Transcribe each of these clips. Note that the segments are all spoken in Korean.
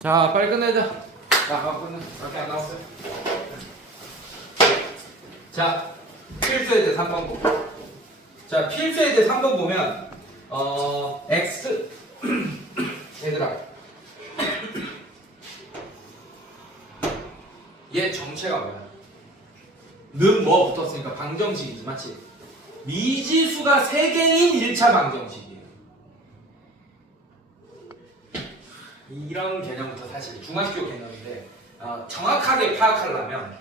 자, 빨리 끝내자. 끝내. 밖에 안 나왔어요. 자, 필수예제 3번 보고. 자, 필수예제 3번 보면 x 얘들아. 얘 정체가 뭐야? 는 뭐 붙었으니까 방정식이지, 맞지? 미지수가 3개인 1차 방정식이에요. 이런 개념부터 사실 중학교 개념인데 정확하게 파악하려면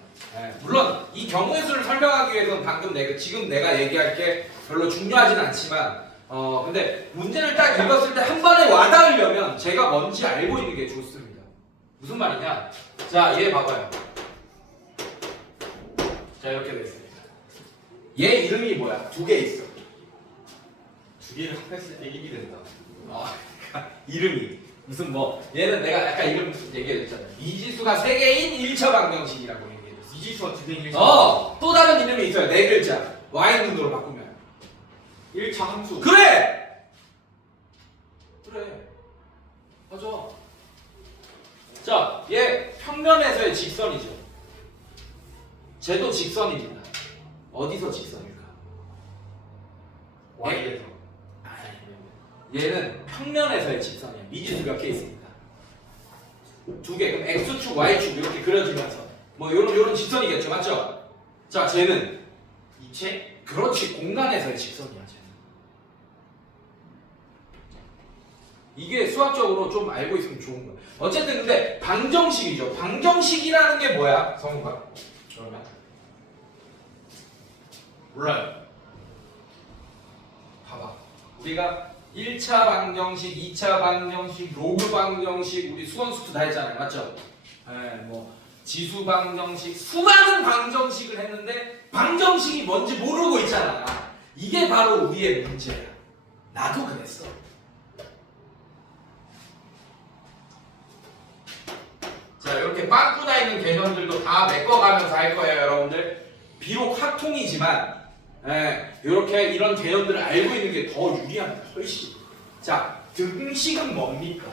물론 이 경우의 수를 설명하기 위해서는 방금 지금 내가 얘기할 게 별로 중요하진 않지만 근데 문제를 딱 읽었을 때 한 번에 와닿으려면 제가 뭔지 알고 있는 게 좋습니다. 무슨 말이냐? 자, 얘 봐봐요. 자, 이렇게 돼 있습니다. 얘 이름이 뭐야? 2개 있어. 2개를 합했을 때 1이 된다. 이름이 무슨 얘는 내가 아까 이름 얘기했잖아. 미지수가 3개인 1차 방정식이라고 얘기했어. 미지수가 2개인 1차. 또 다른 이름이 있어요. 4글자. y 눈으로 바꾸면 1차 함수. 그래. 맞아. 자, 얘 평면에서의 직선이죠. 쟤도 직선입니다. 어디서 직선일까? y에서. 얘는 평면에서의 직선이야. 미지수 몇 개 있습니다. 2개. 그럼 x축, y축 이렇게 그려지면서 요런 직선이겠죠, 맞죠? 자, 쟤는 이체? 그렇지, 공간에서의 직선이야. 쟤는. 이게 수학적으로 좀 알고 있으면 좋은 거야. 어쨌든 근데 방정식이죠. 방정식이라는 게 뭐야, 성우가? 그러면 몰라요. 봐봐. 우리가 1차 방정식, 2차 방정식, 로그 방정식, 우리 수원수투 다 했잖아요. 맞죠? 지수 방정식, 수많은 방정식을 했는데 방정식이 뭔지 모르고 있잖아. 이게 바로 우리의 문제야. 나도 그랬어. 자, 이렇게 빵꾸나 있는 개념들도 다 메꿔가면서 할 거예요, 여러분들. 비록 학통이지만 이렇게 이런 개념들을 알고 있는 게 더 유리합니다. 훨씬. 자, 등식은 뭡니까?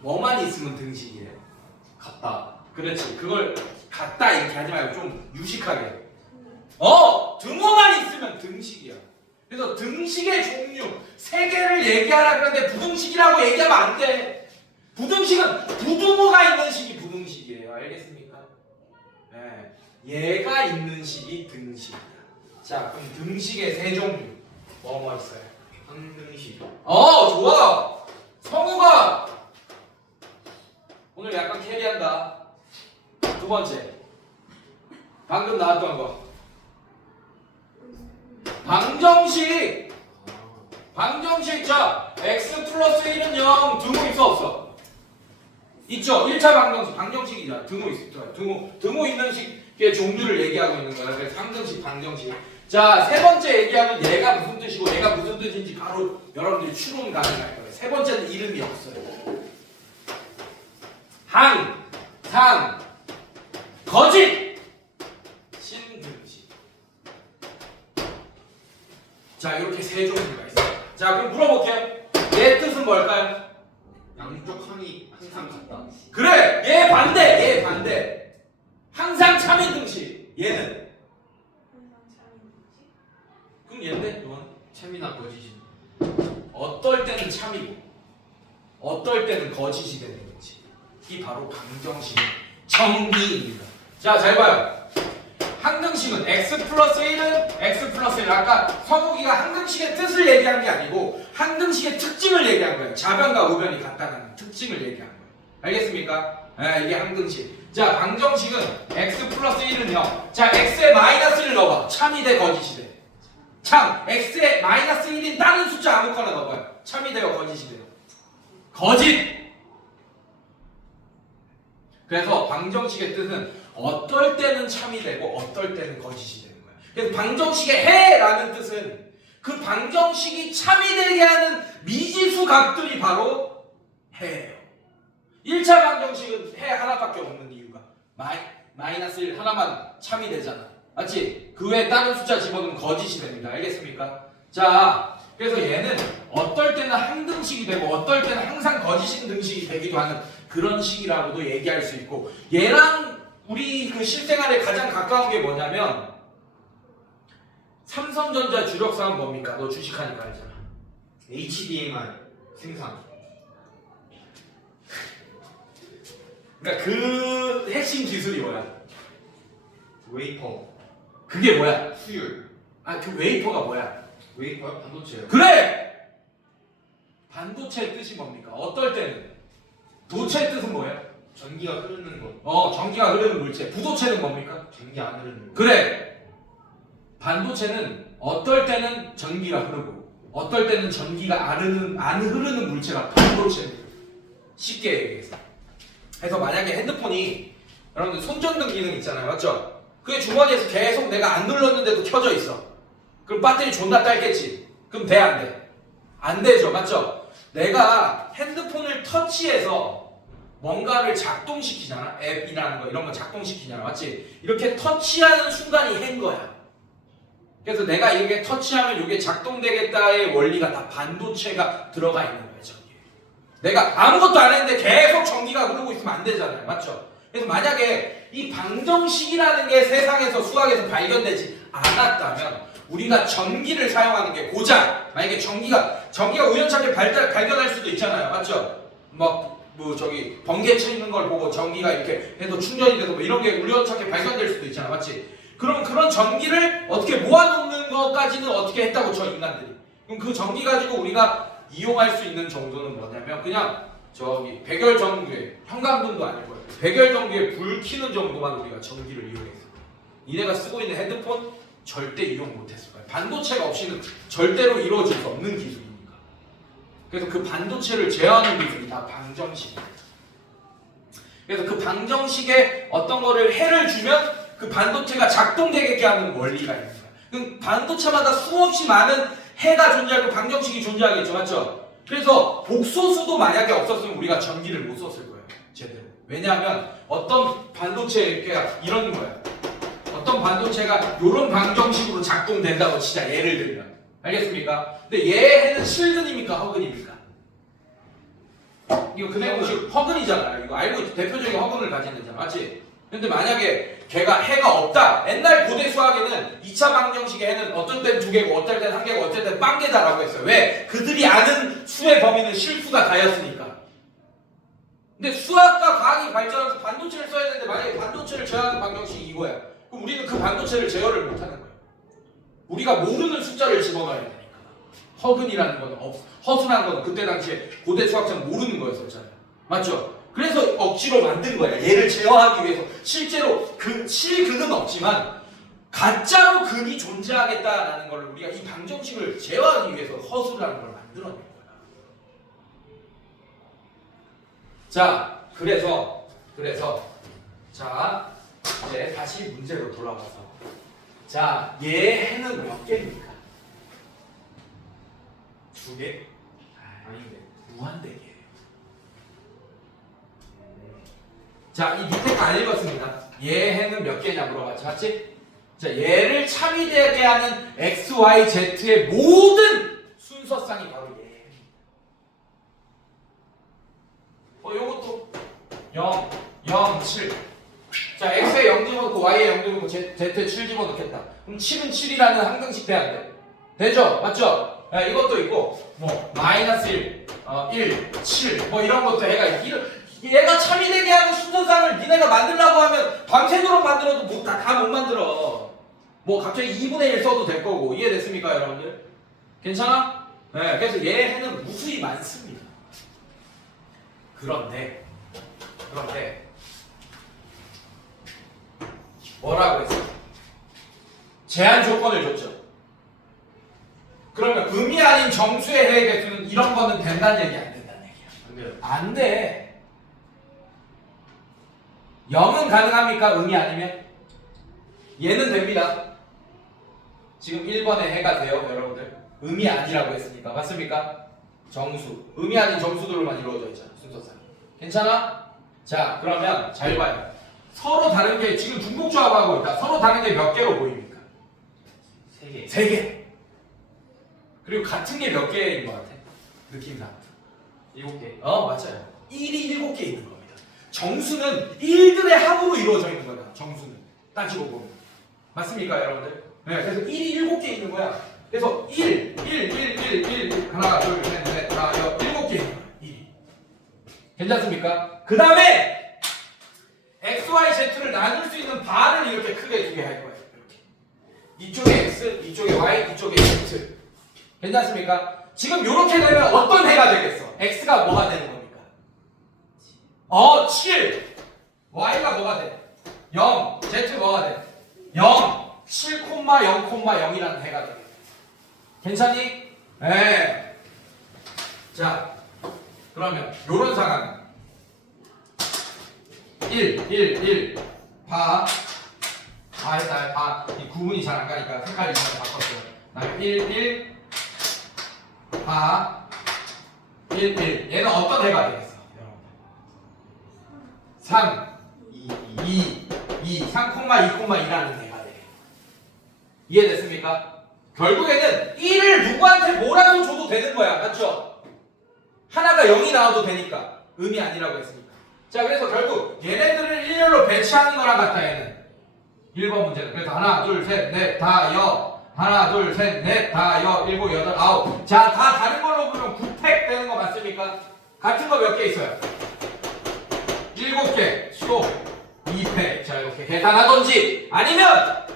뭐만 있으면 등식이에요? 같다. 그렇지. 그걸 같다 이렇게 하지 말고 좀 유식하게. 등호만 있으면 등식이야. 그래서 등식의 종류 3개를 얘기하라 그러는데 부등식이라고 얘기하면 안 돼. 부등식은 부등호가 있는 식이 부등식이에요. 알겠습니까? 얘가 있는 식이 등식이야. 자, 그럼 등식의 3종류 뭐 있어요? 항등식. 좋아. 성우가 오늘 약간 캐리한다. 2번째. 방금 나왔던 거. 방정식. 자, x 플러스 1은 0. 등호 있어 없어? 있죠. 1차 방정식. 방정식이잖아. 등호 있어. 등호 있는 식의 종류를 얘기하고 있는 거야. 그래서 상등식, 방정식. 자, 3번째 얘기하면 얘가 무슨 뜻이고 얘가 무슨 뜻인지 바로 여러분들이 추론 가능할 거예요. 3번째는 이름이 없어요. 항, 상, 거짓, 신등식. 자, 이렇게 3종류가 있어요. 자, 그럼 물어볼게요. 얘 뜻은 뭘까요? 양쪽 항이 항상 같다. 그래! 얘 반대! 항상 참인 등식. 얘는? 그럼 얘인데? 이건? 참이나 거짓이. 어떨 때는 참이고 어떨 때는 거짓이 되는 거지. 이 바로 방정식의 정의입니다. 자, 잘 봐요. 항등식은 x 플러스 1은 x 플러스 1. 아까 성욱이가 항등식의 뜻을 얘기한 게 아니고 항등식의 특징을 얘기한 거예요. 좌변과 우변이 같다는 특징을 얘기한 거예요. 알겠습니까? 이게 항등식. 자, 방정식은 x 플러스 1은 0. 자, x에 마이너스를 넣어봐. 참이 돼, 거짓이 돼? 참, x에 마이너스 1인 다른 숫자 아무거나 넣어봐요. 참이 돼요, 거짓이 돼요? 거짓! 그래서 방정식의 뜻은 어떨 때는 참이 되고 어떨 때는 거짓이 되는 거야. 그래서 방정식의 해라는 뜻은 그 방정식이 참이 되게 하는 미지수 값들이 바로 해예요. 1차 방정식은 해 하나밖에 없는 이유가 마이너스 1 하나만 참이 되잖아. 맞지? 그 외에 다른 숫자 집어넣으면 거짓이 됩니다. 알겠습니까? 자, 그래서 얘는 어떨 때는 항등식이 되고 어떨 때는 항상 거짓인 등식이 되기도 하는 그런 식이라고도 얘기할 수 있고, 얘랑 우리 그 실생활에 가장 가까운 게 뭐냐면 삼성전자 주력사는 뭡니까? 너 주식하니까 알잖아. HDMI 생산. 그러니까 그 핵심 기술이 뭐야? 웨이퍼. 그게 뭐야? 수율. 아, 그 웨이퍼가 뭐야? 웨이퍼 반도체요. 그래! 반도체의 뜻이 뭡니까? 어떨 때는 도체의 뜻은 뭐예요? 전기가 흐르는 거. 전기가 흐르는 물체. 부도체는 뭡니까? 전기 안 흐르는 거. 그래! 반도체는 어떨 때는 전기가 흐르고 어떨 때는 전기가 안 흐르는 물체가 반도체입니다. 쉽게 얘기해서. 그래서 만약에 핸드폰이 여러분들 손전등 기능 있잖아요, 맞죠? 그게 주머니에서 계속 내가 안 눌렀는데도 켜져 있어. 그럼 배터리 존나 짧겠지. 그럼 돼, 안 돼? 안 되죠, 맞죠? 내가 핸드폰을 터치해서 뭔가를 작동시키잖아. 앱이라는 거 이런 거 작동시키잖아, 맞지? 이렇게 터치하는 순간이 해인 거야. 그래서 내가 이게 터치하면 이게 작동되겠다의 원리가 다 반도체가 들어가 있는 거예요, 전기에. 내가 아무것도 안 했는데 계속 전기가 흐르고 있으면 안 되잖아요, 맞죠? 그래서 만약에 이 방정식이라는 게 세상에서 수학에서 발견되지 않았다면 우리가 전기를 사용하는 게 고작, 만약에 전기가 우연찮게 발견할 수도 있잖아요, 맞죠? 저기 번개 치는 걸 보고 전기가 이렇게 해도 충전이 돼서 뭐 이런 게 우연찮게 발견될 수도 있잖아, 맞지? 그럼 그런 전기를 어떻게 모아놓는 것까지는 어떻게 했다고 저 인간들이. 그럼 그 전기 가지고 우리가 이용할 수 있는 정도는 뭐냐면 그냥 저기 백열전구에, 현관등도 아닐 거예요. 백열전구에 불 켜는 정도만 우리가 전기를 이용했어요. 니네가 쓰고 있는 핸드폰 절대 이용 못했을 거예요. 반도체가 없이는 절대로 이루어질 수 없는 기술이니까. 그래서 그 반도체를 제어하는 기술이 다 방정식이에요. 그래서 그 방정식에 어떤 거를 해를 주면 그 반도체가 작동되게 하는 원리가 있는 거예요. 그럼 반도체마다 수없이 많은 해가 존재하고 방정식이 존재하겠죠, 맞죠? 그래서 복소수도 만약에 없었으면 우리가 전기를 못 썼을 거예요, 제대로. 왜냐하면 어떤 반도체가 이런 거야. 어떤 반도체가 이런 방정식으로 작동된다고 진짜 예를 들면, 알겠습니까? 근데 얘는 실근입니까, 허근입니까? 이거 그냥 허근이잖아요. 이거 알고 대표적인 허근을 가진 애잖아, 맞지? 근데 만약에 걔가 해가 없다. 옛날 고대 수학에는 2차 방정식의 해는 어떤 때는 2개고 어떨 때는 1개고 어떨 때는 빵개다라고 했어요. 왜? 그들이 아는 수의 범위는 실수가 다였으니까. 근데 수학과 과학이 발전해서 반도체를 써야 되는데 만약에 반도체를 제어하는 방정식이 이거야. 그럼 우리는 그 반도체를 제어를 못하는 거예요. 우리가 모르는 숫자를 집어넣어야 되니까. 허근이라는 건 허수라는 건 그때 당시에 고대 수학자는 모르는 거였었잖아요. 맞죠? 그래서 억지로 만든 거야. 얘를 제어하기 위해서. 실제로 실근은 없지만 가짜로 근이 존재하겠다라는 걸 우리가 이 방정식을 제어하기 위해서 허수라는 걸 만들어낸 거야. 자, 그래서 자, 이제 다시 문제로 돌아가서 자, 얘 해는 몇 개입니까? 2개? 아닌데. 무한대개예요. 자, 이 밑에 거 안 읽었습니다. 얘 해는 몇 개냐 물어봤지, 맞지? 자, 얘를 참이되게 하는 x, y, z의 모든 순서상이 바로 얘. 요것도 0, 0, 7. 자, x에 0 집어넣고 y에 0 집어넣고 z에 7 집어넣겠다. 그럼 7은 7이라는 항등식 돼야 돼. 되죠? 맞죠? 야, 이것도 있고 마이너스 1, 1, 7 이런 것도 얘가 참이되게 하는 순서상을 니네가 만들라고 하면 밤새도록 만들어도 다 못 만들어. 갑자기 2분의 1 써도 될 거고. 이해됐습니까, 여러분들? 괜찮아? 네, 그래서 얘 해는 무수히 많습니다. 그런데 뭐라고 했어? 제한 조건을 줬죠. 그러면 음이 아닌 정수의 해의 개수는 이런 거는 된다는 얘기, 안 된다는 얘기야? 안 돼요. 안 돼. 0은 가능합니까? 음이 아니면? 얘는 됩니다. 지금 1번에 해가 돼요, 여러분들. 음이 아니라고 했으니까. 맞습니까? 정수. 음이 아닌 정수들로만 이루어져 있잖아, 순서상이. 괜찮아? 자, 그러면 잘 봐요. 서로 다른 게 지금 중복조합하고 있다. 서로 다른 게 몇 개로 보입니까? 3개. 3개. 그리고 같은 게 몇 개인 것 같아? 느낌상. 7개. 맞아요. 1이 7개 있는 겁니다. 정수는 1들의 합으로 이루어져 있는 거다. 정수는. 따지고 보면. 맞습니까, 여러분들? 네, 그래서 1이 7개 있는 거야. 그래서 1, 1, 하나, 둘, 셋, 넷, 다, 7개 있는 거야. 1이. 괜찮습니까? 그 다음에 x, y, z를 나눌 수 있는 바를 이렇게 크게 2개 할 거예요. 이렇게. 이쪽에 x, 이쪽에 y, 이쪽에 z. 괜찮습니까? 지금 이렇게 되면 어떤 해가 되겠어? x가 뭐가 되는 겁니까? 7. y가 뭐가 돼? 0. z 뭐가 돼? 0. 7,0,0이라는 해가 돼. 괜찮니? 네. 자, 그러면 요런 상황. 1. 바. 했다. 바. 이 구분이 잘 안 가니까 색깔이 잘 바꿨어요. 그다음에 1. 바. 1. 얘는 어떤 해가 되겠어? 3. 2. 3,2,2라는 해가 돼. 이해됐습니까? 결국에는 1을 누구한테 뭐라도 줘도 되는 거야. 맞죠? 하나가 0이 나와도 되니까. 음이 아니라고 했으니까. 자, 그래서 결국 얘네들을 일렬로 배치하는 거랑 같아, 얘는. 1번 문제는. 그래서 하나, 둘, 셋, 넷, 다, 여. 하나, 둘, 셋, 넷, 다, 여, 일곱, 여덟, 아홉. 자, 다 다른 걸로 보면 9팩 되는 거 맞습니까? 같은 거 몇 개 있어요? 7개. 수도 2팩. 자, 이렇게 계산하던지 아니면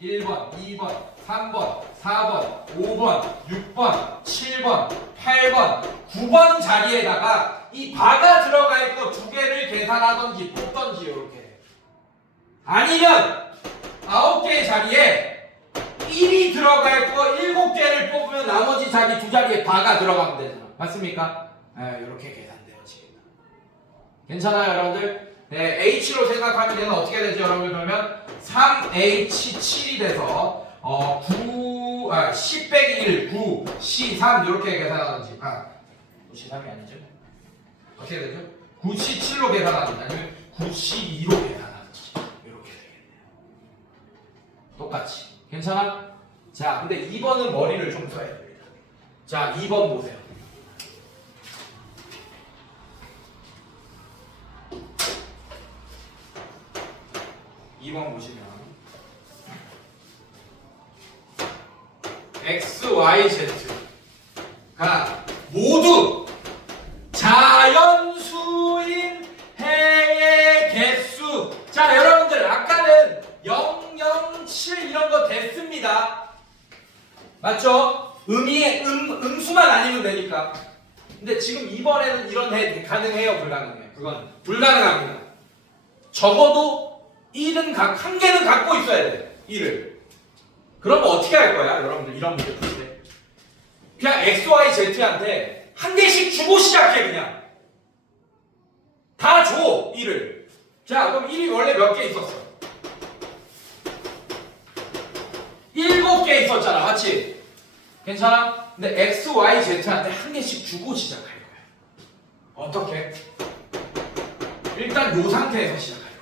1번, 2번, 3번, 4번, 5번, 6번, 7번, 8번, 9번 자리에다가 이 바가 들어갈 거 2개를 계산하던지 뽑던지 이렇게. 아니면 9개의 자리에 1이 들어갈 거 7개를 뽑으면 나머지 자리 2자리에 바가 들어가면 되잖아. 맞습니까? 이렇게 계산되어집니다. 괜찮아요, 여러분들? 네, H로 생각하면 얘는 어떻게 되죠, 여러분들? 그러면 3H7이 돼서 10 빼기 1, 9, C3 이렇게 계산하든지 9C3이 아니죠? 어떻게 되죠? 9C7로 계산하든지 아니면 9C2로 계산하든지 이렇게 되겠네요. 똑같이. 괜찮아? 자, 근데 2번은 머리를 좀 써야 됩니다. 자, 2번 보세요. 보시면 x, y, z가 모두 자연수인 해의 개수. 자, 여러분들 아까는 0, 0, 7 이런 거 됐습니다. 맞죠? 음수만 아니면 되니까. 근데 지금 이번에는 이런 해 가능해요, 불가능해요? 그건 불가능합니다. 적어도 1은 한 개는 갖고 있어야 돼. 1을. 그러면 어떻게 할 거야? 여러분들 이런 문제 풀 때. 그냥 x, y, z한테 한 개씩 주고 시작해. 그냥. 다 줘. 1을. 자, 그럼 1이 원래 몇 개 있었어? 7개 있었잖아. 맞지? 괜찮아? 근데 x, y, z한테 한 개씩 주고 시작할 거야. 어떻게? 일단 이 상태에서 시작할 거야.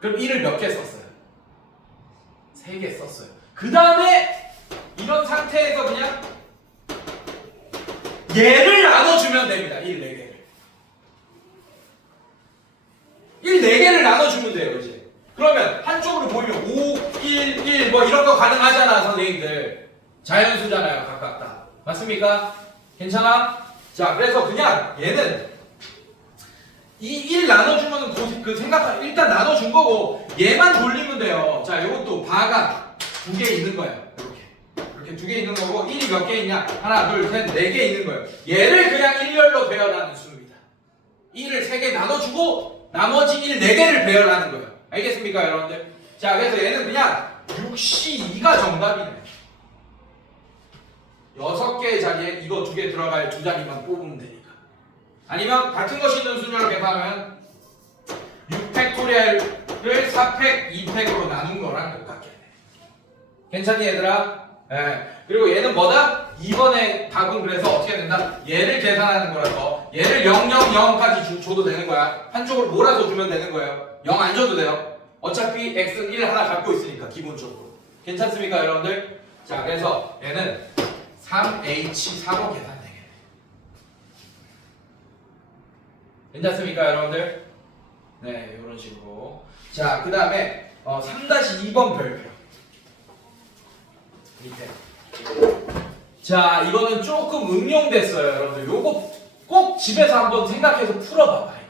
그럼 1을 몇 개 썼어요? 3개 썼어요. 그 다음에 이런 상태에서 그냥 얘를 나눠주면 됩니다. 1, 4개를. 1, 4개를 나눠주면 돼요, 이제. 그러면 한쪽으로 보이면 5, 1, 뭐 이런 거 가능하잖아, 선생님들. 자연수잖아요, 각각 다. 맞습니까? 괜찮아? 자, 그래서 그냥 얘는 이 1 나눠주면 그 생각 일단 나눠준 거고 얘만 돌리면 돼요. 자, 이것도 바가 2개 있는 거예요. 이렇게 2개 있는 거고 1이 몇 개 있냐? 하나, 둘, 셋, 4개 있는 거예요. 얘를 그냥 일렬로 배열하는 수입니다. 1을 3개 나눠주고 나머지 1, 4개를 배열하는 거예요. 알겠습니까, 여러분들? 자, 그래서 얘는 그냥 6C2가 정답이네. 6개의 자리에 이거 2개 들어갈 2자리만 뽑으면 되니까. 아니면 같은 것이 있는 순서로 계산하면 6팩토리얼을 4팩, 2팩으로 나눈 거랑 똑같게 돼. 괜찮니, 얘들아? 예. 그리고 얘는 뭐다? 2번의 답은 그래서 어떻게 된다? 얘를 계산하는 거라서 얘를 0, 0, 0까지 줘도 되는 거야. 한쪽으로 몰아서 주면 되는 거예요. 0 안 줘도 돼요. 어차피 x는 1 하나 갖고 있으니까 기본적으로. 괜찮습니까, 여러분들? 자, 그래서 얘는 3H4로 계산되게 돼. 괜찮습니까, 여러분들? 네, 이런 식으로. 자, 그 다음에 3-2번 별표. 밑에. 자, 이거는 조금 응용됐어요, 여러분들. 요거 꼭 집에서 한번 생각해서 풀어봐봐요.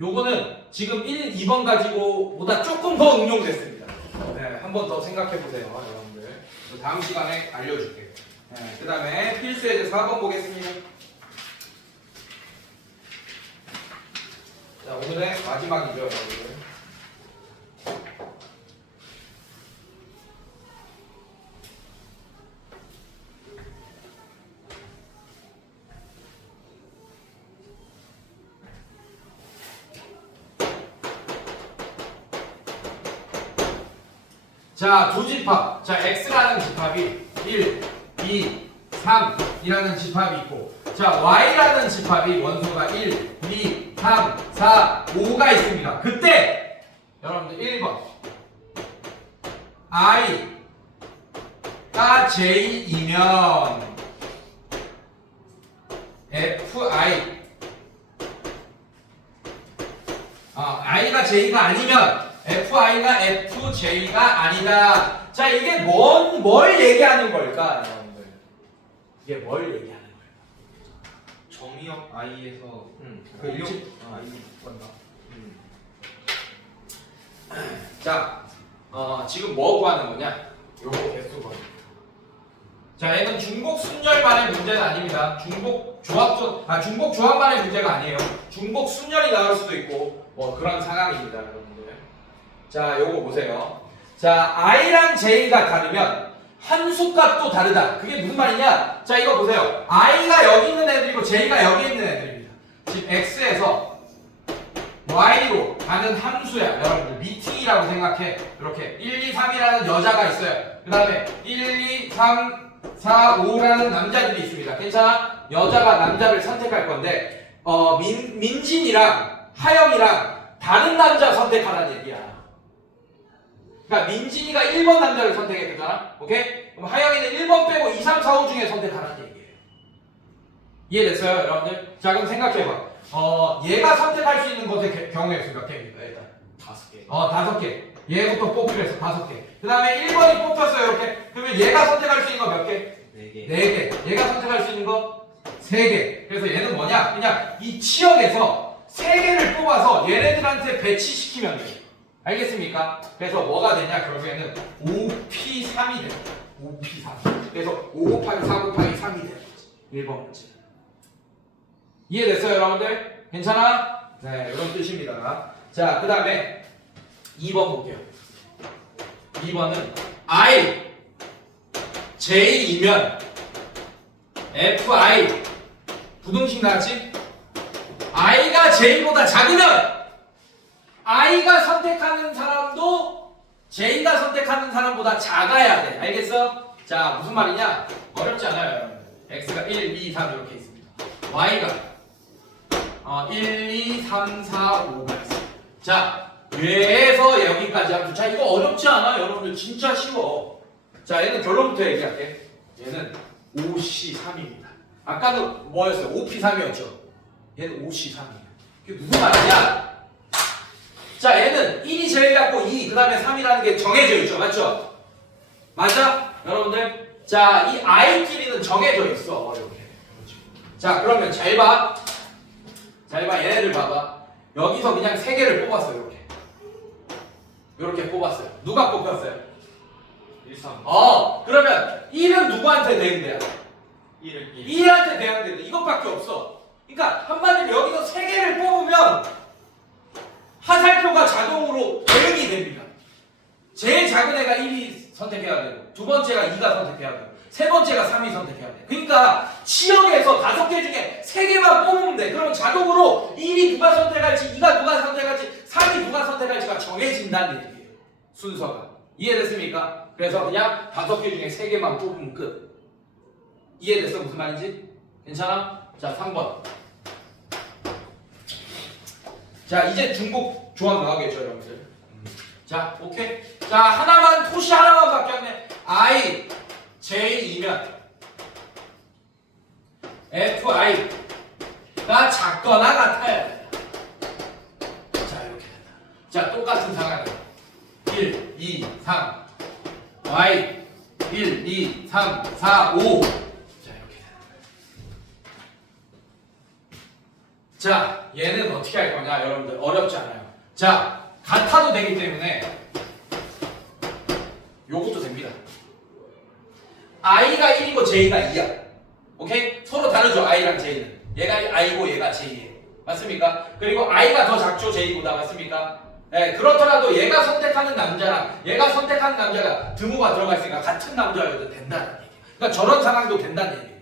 요거는 지금 1, 2번 가지고 보다 조금 더 응용됐습니다. 네, 한 번 더 생각해보세요, 여러분들. 다음 시간에 알려줄게요. 네, 그 다음에 필수예제 4번 보겠습니다. 자, 오늘의 마지막이죠, 여러분들. 자, 두 집합. 자, X라는 집합이 1, 2, 3이라는 집합이 있고, 자, Y라는 집합이 원소가 1, 2, 3, 4, 5가 있습니다. 그때 여러분들 1번 I가 J이면 FI I가 J가 아니면 FI가 FJ가 아니다. 자, 이게 뭘 얘기하는 걸까, 여러분들? 이게 뭘 얘기하는 걸까? 정의역 I에서 그 역 일집 I 건가? 자, 지금 뭐 구하는 거냐? 요거 개수 구하는 거. 자, 얘는 중복 순열만의 문제는 아닙니다. 중복 조합만의 문제가 아니에요. 중복 순열이 나올 수도 있고 뭐 그런 상황입니다, 여러분들. 자, 요거 보세요. 자, I랑 J가 다르면 함수값도 다르다. 그게 무슨 말이냐? 자, 이거 보세요. I가 여기 있는 애들이고 J가 여기 있는 애들입니다. 지금 X에서 Y로 가는 함수야. 여러분들 미팅이라고 생각해. 이렇게 1, 2, 3이라는 여자가 있어요. 그 다음에 1, 2, 3, 4, 5라는 남자들이 있습니다. 괜찮아? 여자가 남자를 선택할 건데 민진이랑 하영이랑 다른 남자 선택하라는 얘기야. 그러니까 민진이가 1번 남자를 선택했잖아. 오케이? 그럼 하영이는 1번 빼고 2, 3, 4, 5 중에 선택하라는 얘기예요. 이해됐어요, 여러분들? 자, 그럼 생각해봐. 얘가 선택할 수 있는 것의 경우의 수 몇 개입니까, 일단? 5개. 5개. 얘부터 뽑기로 해서 5개. 그 다음에 1번이 뽑혔어요, 이렇게. 그러면 얘가 선택할 수 있는 거 몇 개? 4개. 4개. 얘가 선택할 수 있는 거 3개. 그래서 얘는 뭐냐? 그냥 이 치역에서 3개를 뽑아서 얘네들한테 배치시키면 돼요. 알겠습니까? 그래서 뭐가 되냐? 결국에는 5P3이 돼요. 5P3. 그래서 5 곱하기 4 곱하기 3이 되는 거지. 1번 문제. 이해됐어요, 여러분들? 괜찮아? 네, 이런 뜻입니다. 자, 그 다음에 2번 볼게요. 2번은 I, J이면 FI 부등식 나왔지? I가 J보다 작으면 I가 선택하는 사람도 J가 선택하는 사람보다 작아야 돼. 알겠어? 자, 무슨 말이냐? 어렵지 않아요, 여러분. X가 1, 2, 3 이렇게 있습니다. Y가 1, 2, 3, 4, 5가 있어. 자, 얘에서 여기까지 합쳐. 자, 이거 어렵지 않아? 여러분들 진짜 쉬워. 자, 얘는 결론부터 얘기할게. 얘는 5C3입니다. 아까는 뭐였어요? 5P3이었죠? 얘는 5C3이에요. 이게 무슨 말이냐? 자, 얘는 1이 제일 작고 2, 그 다음에 3이라는 게 정해져 있죠. 맞죠? 맞아? 여러분들? 자, 이 I끼리는 정해져 있어. 이렇게. 자, 그러면 잘 봐. 잘 봐. 얘네들 봐봐. 여기서 그냥 3개를 뽑았어요. 이렇게. 이렇게 뽑았어요. 누가 뽑혔어요? 1, 3. 그러면 1은 누구한테 대응돼야 돼? 1을 1. 2한테 대응돼야 돼. 이것밖에 없어. 그러니까 한마디로 여기서 3개를 뽑으면 하살표가 자동으로 대응이 됩니다. 제일 작은 애가 1이 선택해야 되고, 두 번째가 2가 선택해야 되고, 세 번째가 3이 선택해야 돼. 그러니까 치역에서 5개 중에 3개만 뽑으면 돼. 그러면 자동으로 1이 누가 선택할지, 2가 누가 선택할지, 3이 누가 선택할지가 정해진다는 얘기예요. 순서가. 이해됐습니까? 그래서 그냥 5개 중에 3개만 뽑으면 끝. 이해됐어? 무슨 말인지? 괜찮아? 자, 3번. 자, 이제 중복 조합 나오겠죠, 여러분들. 자, 오케이. 자, 토시 하나만 바뀌었네. I, J이면 FI가 작거나 같아요. 자, 이렇게 된다. 자, 똑같은 상황이에요. 1, 2, 3 Y 1, 2, 3, 4, 5 자, 이렇게 된다. 자, 얘는 어떻게 할 거냐, 여러분들 어렵지 않아요. 자, 같아도 되기 때문에 요것도 됩니다. I가 1이고 J가 2야. 오케이? 서로 다르죠, I랑 J는. 얘가 I고 얘가 J예요. 맞습니까? 그리고 I가 더 작죠, J보다. 맞습니까? 네, 그렇더라도 얘가 선택하는 남자랑 얘가 선택하는 남자가 등호가 들어가 있으니까 같은 남자여도 된다는 얘기예요. 그러니까 저런 상황도 된다는 얘기예요.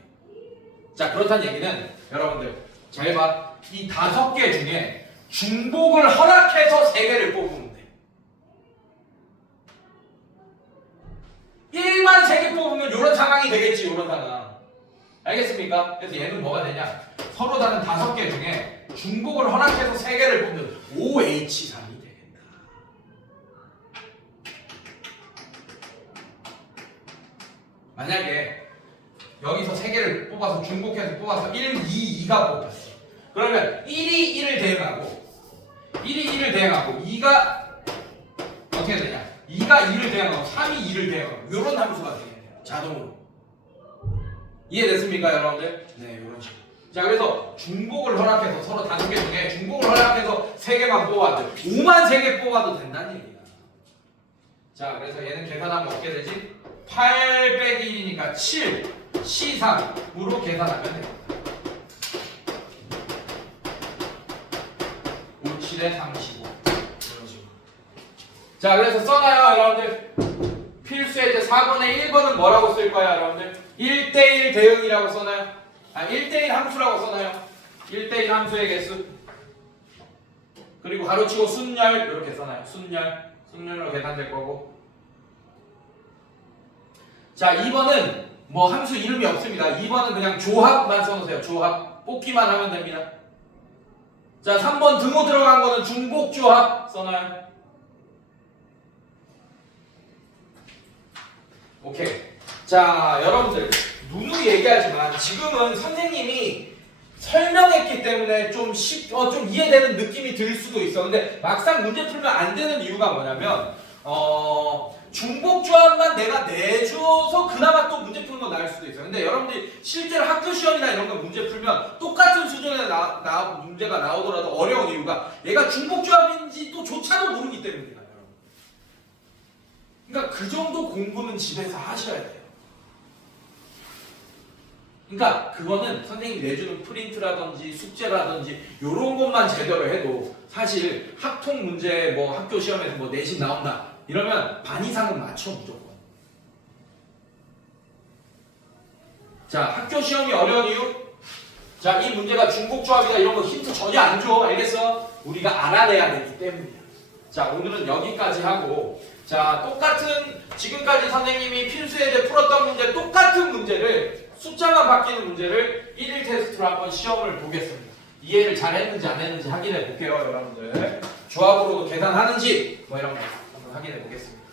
자, 그렇다는 얘기는 여러분들 잘 봐. 이 5개 중에 중복을 허락해서 3개를 뽑으면 돼. 1만 3개 뽑으면 이런 상황이 되겠지, 이런 상황. 알겠습니까? 그래서 얘는 뭐가 되냐? 서로 다른 5개 중에 중복을 허락해서 3개를 뽑는 OH3이 되겠다. 만약에 여기서 3개를 뽑아서 중복해서 뽑아서 1, 2, 2가 뽑혔어. 그러면 1이 1을 대응하고 2가 어떻게 되냐? 2가 2를 대응하고 3이 2를 대응하고 이런 함수가 되겠네요. 자동으로. 이해됐습니까, 여러분들? 네, 이런 식으로. 자, 그래서 중복을 허락해서 서로 5개 중에 중복을 허락해서 3개만 뽑아도 5만 3개 뽑아도 된다는 얘기야. 자, 그래서 얘는 계산하면 어떻게 되지? 8 빼기 1이니까 7, C3으로 계산하면 됩니다. 5, 7에 35 이런 식으로. 자, 그래서 써놔요, 여러분들. 필수의 이제 4번에 1번은 뭐라고 쓸 거야, 여러분들? 1대1 대응이라고 써놔요. 1대1 함수라고 써놔요. 1대1 함수의 개수. 그리고 가로치고 순열 이렇게 써놔요. 순열로 계산될 거고. 자, 2번은 뭐 함수 이름이 없습니다. 2번은 그냥 조합만 써놓으세요. 조합. 뽑기만 하면 됩니다. 자, 3번 등호 들어간 거는 중복조합 써놔요. 오케이. 자, 여러분들 누누이 얘기하지만 지금은 선생님이 설명했기 때문에 좀 이해되는 느낌이 들 수도 있어. 근데 막상 문제 풀면 안 되는 이유가 뭐냐면 중복조합만 내가 내줘서 그나마 또 문제 푸는 건 나을 수도 있어요. 근데 여러분들이 실제로 학교 시험이나 이런 거 문제 풀면 똑같은 수준의 문제가 나오더라도 어려운 이유가 얘가 중복조합인지 또 조차도 모르기 때문입니다. 여러분. 그러니까 그 정도 공부는 집에서 하셔야 돼요. 그러니까 그거는 선생님이 내주는 프린트라든지 숙제라든지 이런 것만 제대로 해도 사실 학통 문제 뭐 학교 시험에서 뭐 내신 나온다 이러면 반 이상은 맞춰 무조건. 자, 학교 시험이 어려운 이유? 자, 이 문제가 중복조합이다 이런 거 힌트 전혀 안 줘. 알겠어? 우리가 알아내야 되기 때문이야. 자, 오늘은 여기까지 하고 자, 똑같은 지금까지 선생님이 필수예제 풀었던 문제 똑같은 문제를 숫자만 바뀌는 문제를 1일 테스트로 한번 시험을 보겠습니다. 이해를 잘 했는지 안 했는지 확인해 볼게요, 여러분들. 조합으로도 계산하는지 뭐 이런 거 한번 확인해 보겠습니다.